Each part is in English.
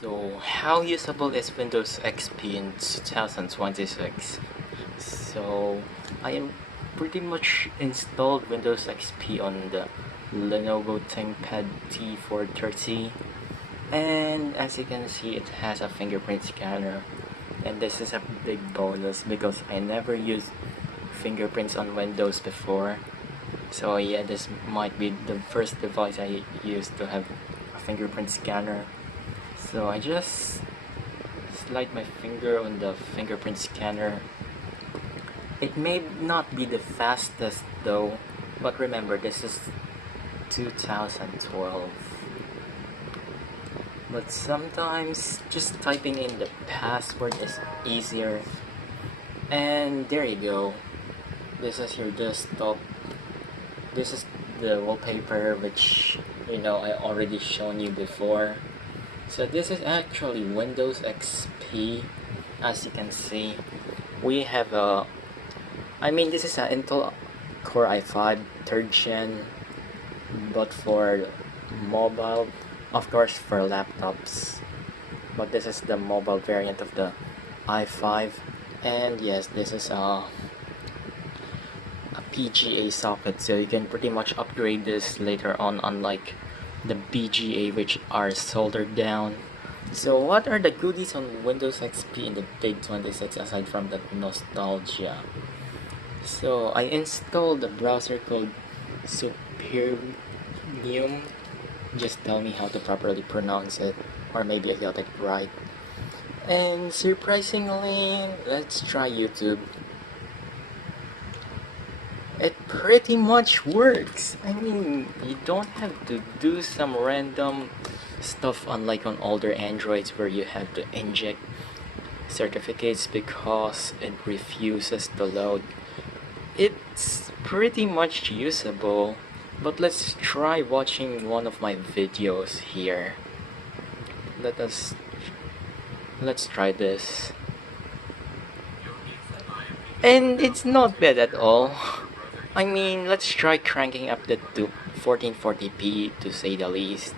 So, how usable is Windows XP in 2026? So, I am pretty much installed Windows XP on the Lenovo ThinkPad T430, and as you can see, it has a fingerprint scanner. And this is a big bonus because I never used fingerprints on Windows before. So yeah, this might be the first device I used to have a fingerprint scanner. So I just slide my finger on the fingerprint scanner. It may not be the fastest though, but remember this is 2012. But sometimes just typing in the password is easier. And there you go. This is your desktop. This is the wallpaper which I already shown you before. So this is actually Windows XP. As you can see, we have this is an Intel Core i5 3rd gen, but for mobile, of course for laptops, but this is the mobile variant of the i5. And yes, this is a PGA socket, so you can pretty much upgrade this later on, unlike the BGA which are soldered down. So what are the goodies on Windows XP in the big 26 aside from that nostalgia? So I installed the browser called Superium. Just tell me how to properly pronounce it, or maybe I got it right. And surprisingly, let's try YouTube. It pretty much works. I mean, you don't have to do some random stuff unlike on older Androids where you have to inject certificates because it refuses to load. It's pretty much usable, but let's try watching one of my videos here. Let's try this. And it's not bad at all. I mean, let's try cranking up the to 1440p to say the least.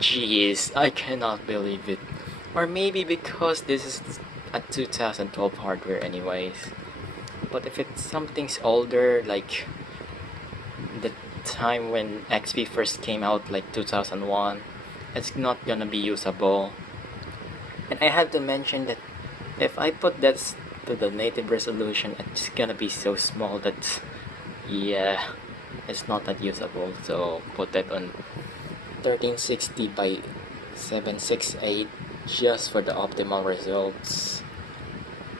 Jeez, I cannot believe it. Or maybe because this is a 2012 hardware anyways. But if it's something's older, like the time when XP first came out, like 2001, it's not gonna be usable. And I have to mention that if I put that to the native resolution, it's gonna be so small that it's not that usable. So put that on 1360 by 768 just for the optimal results,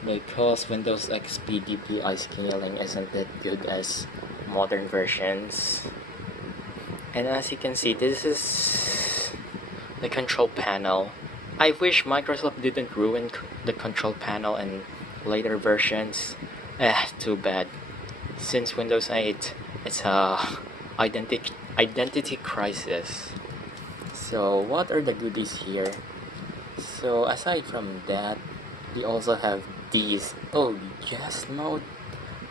because Windows XP DPI scaling isn't that good as modern versions. And as you can see, this is the control panel. I wish Microsoft didn't ruin the control panel in later versions. Too bad. Since Windows 8, it's a identity crisis. So what are the goodies here? So aside from that, we also have these. Oh, yes mode.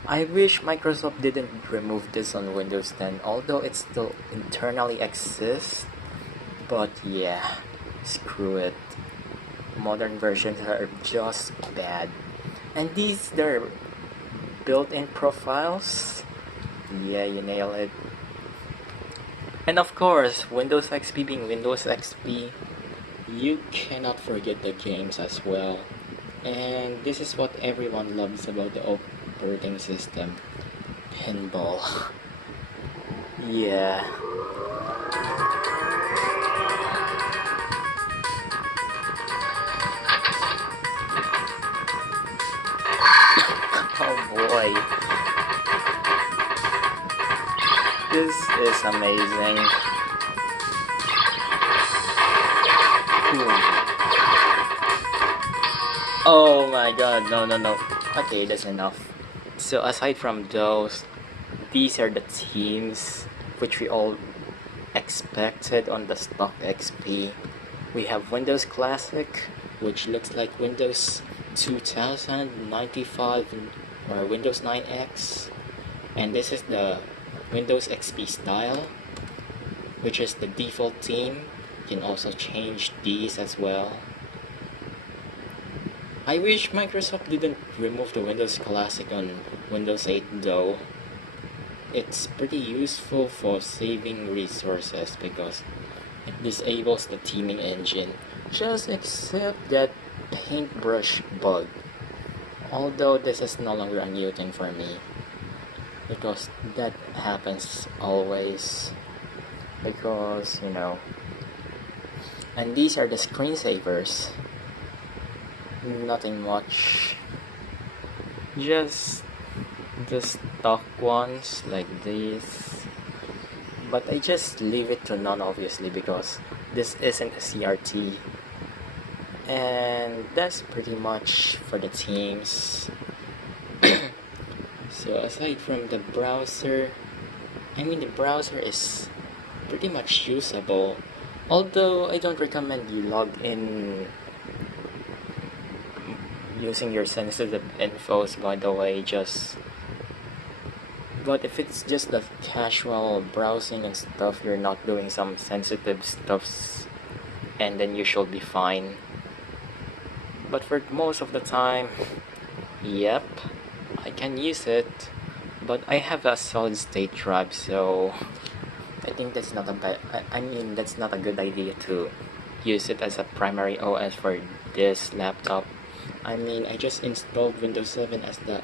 I wish Microsoft didn't remove this on Windows 10, although it still internally exists. But yeah, screw it. Modern versions are just bad. And these, they're built-in profiles. Yeah, you nail it. And of course, Windows XP being Windows XP, you cannot forget the games as well. And this is what everyone loves about the operating system: pinball. Yeah. Oh boy. This is amazing. Oh my god, no. Okay, that's enough. So aside from those, these are the themes which we all expected on the stock XP. We have Windows Classic, which looks like Windows 2095 or Windows 9X. And this is the Windows XP style, which is the default theme. can also change these as well. I wish Microsoft didn't remove the Windows Classic on Windows 8 though. It's pretty useful for saving resources because it disables the theming engine, just except that paintbrush bug. Although this is no longer a new thing for me, because that happens always, because you know. And these are the screensavers, nothing much, just the stock ones like this, but I just leave it to none obviously because this isn't a CRT. And that's pretty much for the themes. So aside from the browser, the browser is pretty much usable, although I don't recommend you log in using your sensitive infos, by the way. But if it's just the casual browsing and stuff, you're not doing some sensitive stuffs, and then you should be fine. But for most of the time, yep, I can use it. But I have a solid state drive, so I think that's not a that's not a good idea to use it as a primary OS for this laptop. I just installed Windows 7 as the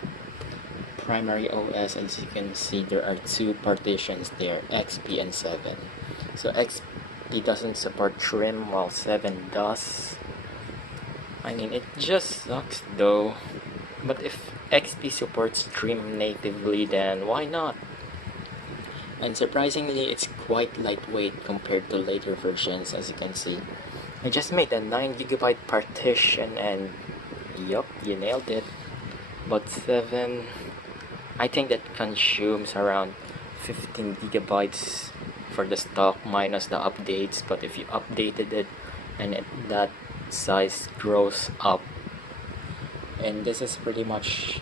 primary OS. As you can see, there are two partitions there, XP and 7. So XP doesn't support trim while 7 does. It just sucks though. But if XP supports trim natively, then why not? And surprisingly, it's quite lightweight compared to later versions, as you can see. I just made a 9GB partition and yup, you nailed it. But 7, I think that consumes around 15GB for the stock minus the updates. But if you updated it and that size grows up, and this is pretty much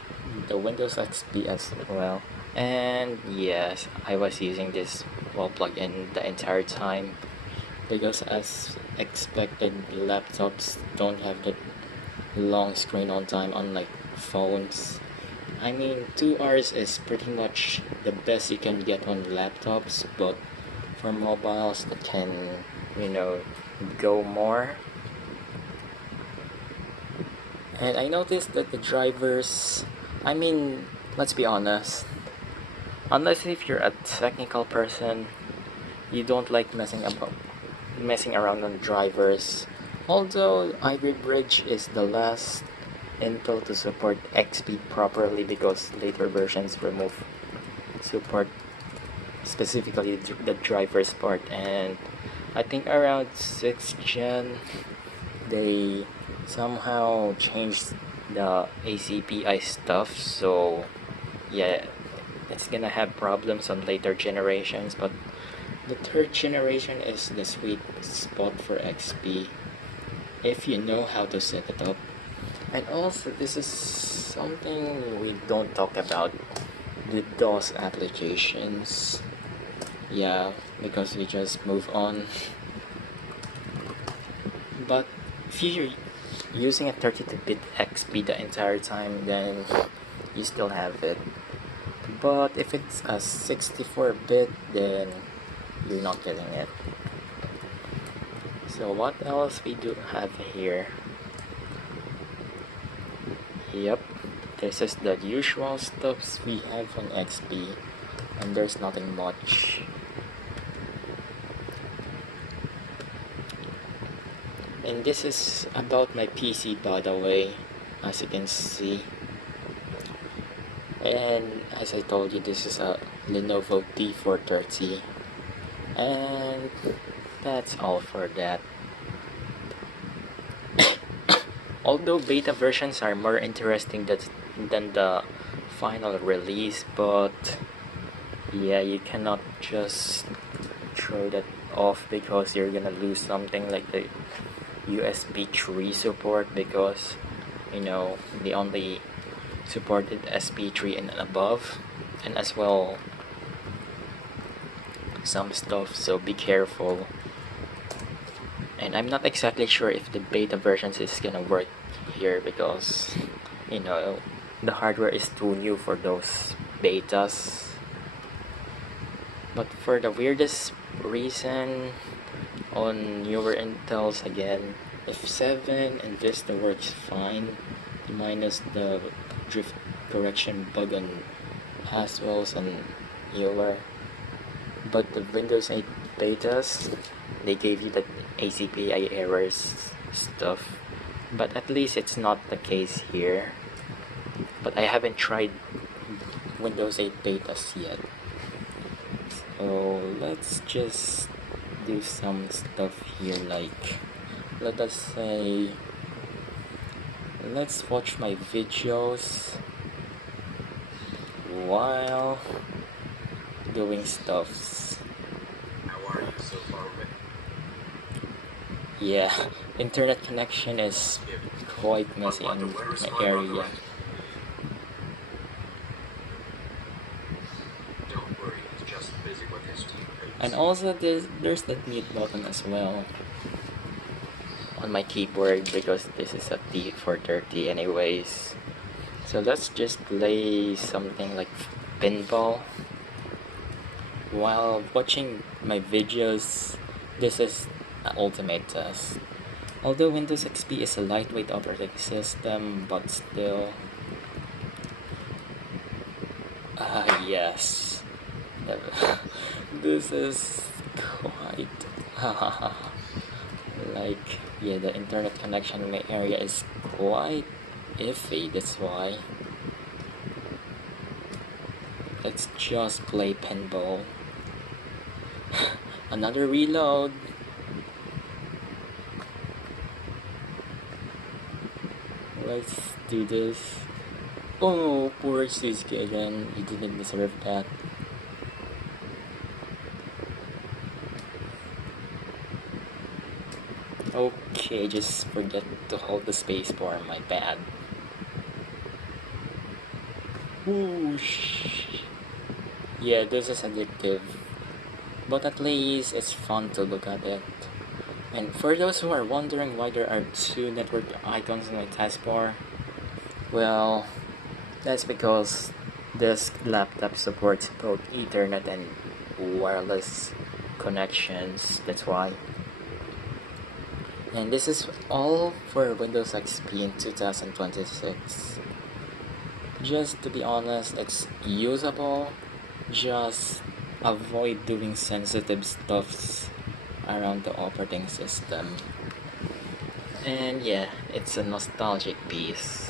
the Windows XP as well. And yes, I was using this wall plug-in the entire time because, as expected, laptops don't have that long screen on time unlike phones. 2 hours is pretty much the best you can get on laptops, but for mobiles that can, go more. And I noticed that the drivers, let's be honest, unless if you're a technical person, you don't like messing around on drivers. Although Ivy Bridge is the last Intel to support XP properly because later versions remove support, specifically the drivers part, and I think around 6th gen they somehow changed the ACPI stuff, so yeah, it's gonna have problems on later generations. But the 3rd generation is the sweet spot for XP if you know how to set it up. And also, this is something we don't talk about, the DOS applications. Yeah, because we just move on. But if you're using a 32-bit XP the entire time, then you still have it. But if it's a 64-bit, then you're not getting it. So what else we do have here? Yep, this is the usual stuffs we have on XP, and there's nothing much. And this is about my PC, by the way, as you can see. And as I told you, this is a Lenovo D430, and that's all for that. Although beta versions are more interesting than the final release, but yeah, you cannot just throw that off because you're gonna lose something like the USB 3 support, because they only supported SP3 and above, and as well some stuff, so be careful. And I'm not exactly sure if the beta versions is gonna work here because, you know, the hardware is too new for those betas. But for the weirdest reason, on newer Intels again, if 7 and Vista works fine, minus the drift correction bug on Haswell's and newer. But the Windows 8 betas, they gave you that ACPI errors stuff. But at least it's not the case here. But I haven't tried Windows 8 betas yet. So let's just do some stuff here, like let us say let's watch my videos while doing stuffs. How are you so far with? Yeah, internet connection is quite messy in my area. Don't worry, he's just busy with his teammates. And also there's that mute button as well on my keyboard because this is a T430 anyways. So let's just play something like pinball while watching my videos. This is an ultimate test. Although Windows XP is a lightweight operating system, but still, yes, this is quite like, yeah, the internet connection in my area is quite iffy, that's why. Let's just play pinball. Another reload. Let's do this. Oh, poor Suzuki again. You didn't deserve that. Okay, just forget to hold the spacebar, my bad. Whoosh. Yeah, this is addictive. But at least it's fun to look at it. And for those who are wondering why there are two network icons in my taskbar, well, that's because this laptop supports both Ethernet and wireless connections, that's why. And this is all for Windows XP in 2026. Just to be honest, it's usable, just avoid doing sensitive stuffs around the operating system. And yeah, it's a nostalgic piece.